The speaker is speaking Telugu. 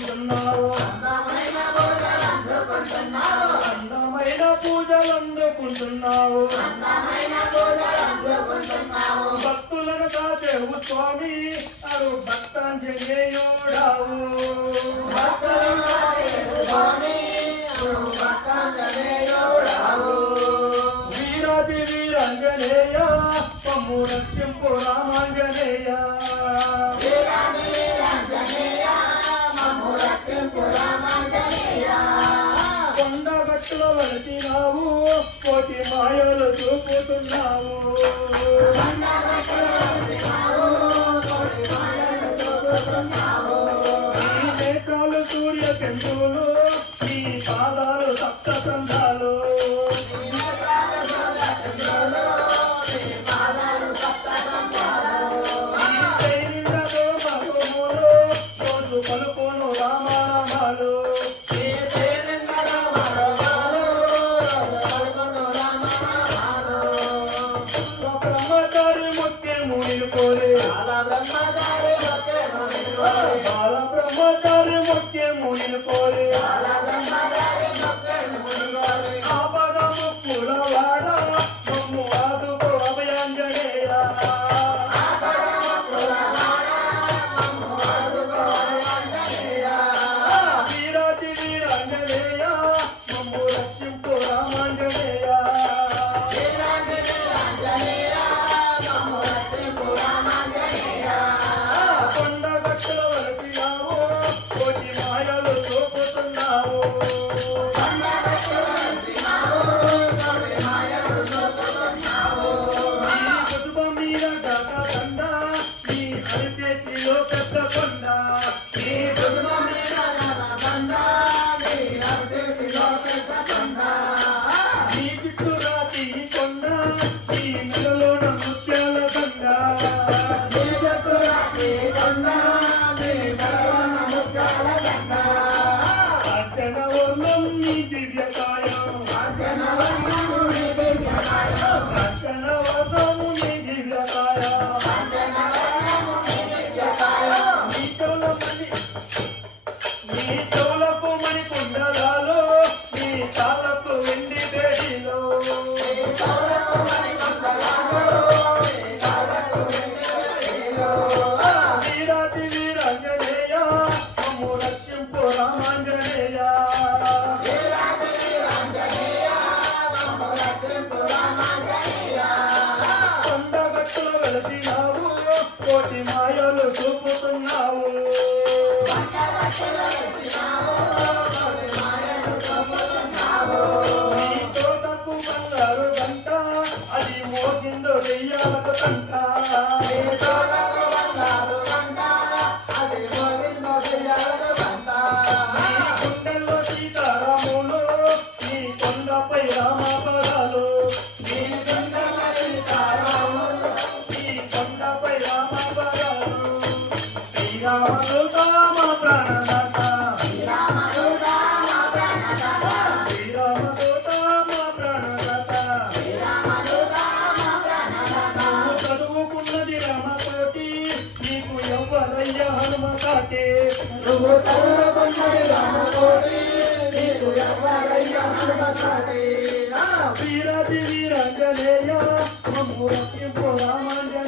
అందుకుంటున్నావు అందమైన పూజలు అందుకుంటున్నావు భక్తులను కాచేవు స్వామి అరు భక్తాంజనేయుడావు వీరాది వీరాంజనేయ మమ్ము రక్షింపు రామాంజనేయ కొండగట్టులో వెళినావు కోటి మాయలు చూపుతున్నావు ఈ నేత్రాలు సూర్య చంద్రులు ఈ పాదాలు సప్త సంధాలు పలుకోను రామారామాలు బ్రహ్మచారి ముఖ్య మునిలు కోరే బాల బ్రహ్మచారి ముఖ్య మునిలు కోరే ఆపద ముక్కుల వాడ మమ్ము ఆదుకో అభయాంజనేయ వీరాది వీరాంజనేయ మమ్ము రక్షింపు రామాంజనేయ కొండగట్టులో వెళినావు కోటి మాయలు చూపుతున్నావు నీ కుటుంబం మీద గగ నీ హరిచేతిలో పెద్ద కొండ నీ కుటుంబం మీద నీ చుట్టూ రాతి కొండ నీ మెడలోన ముత్యాల బండ అర్చన వర్ణం నీ దివ్యకాయం అర్చన వర్ణం నీ దివ్యకాయం నీ చెవులకు మణి కుండలాలు నీ కాళ్ళకు వెండి బేడీలో వీరాది వీరాంజనేయ మమ్ము రక్షింపు రామాంజనేయ కొండగట్టులో వెళినావు కోటి మాయలు చూపుతున్నావు నీ తోటకు బంగారు గంట అది మోగిందో వెయ్యాలకు కంట నీ గుండెల్లో సీతారాములు నీ కొండపై రామపదాలు నీ కొండపై రామపదాలు శ్రీరామదూత మా ప్రాణనాథ శ్రీరామదూత మా ప్రాణనాథ నువ్వు చదువుకున్నది రామకోటి నీకు ఎవ్వరయ్య హనుమకాటి వీరాది వీరాంజనేయ మమ్ము రక్షింపు రామాంజనేయ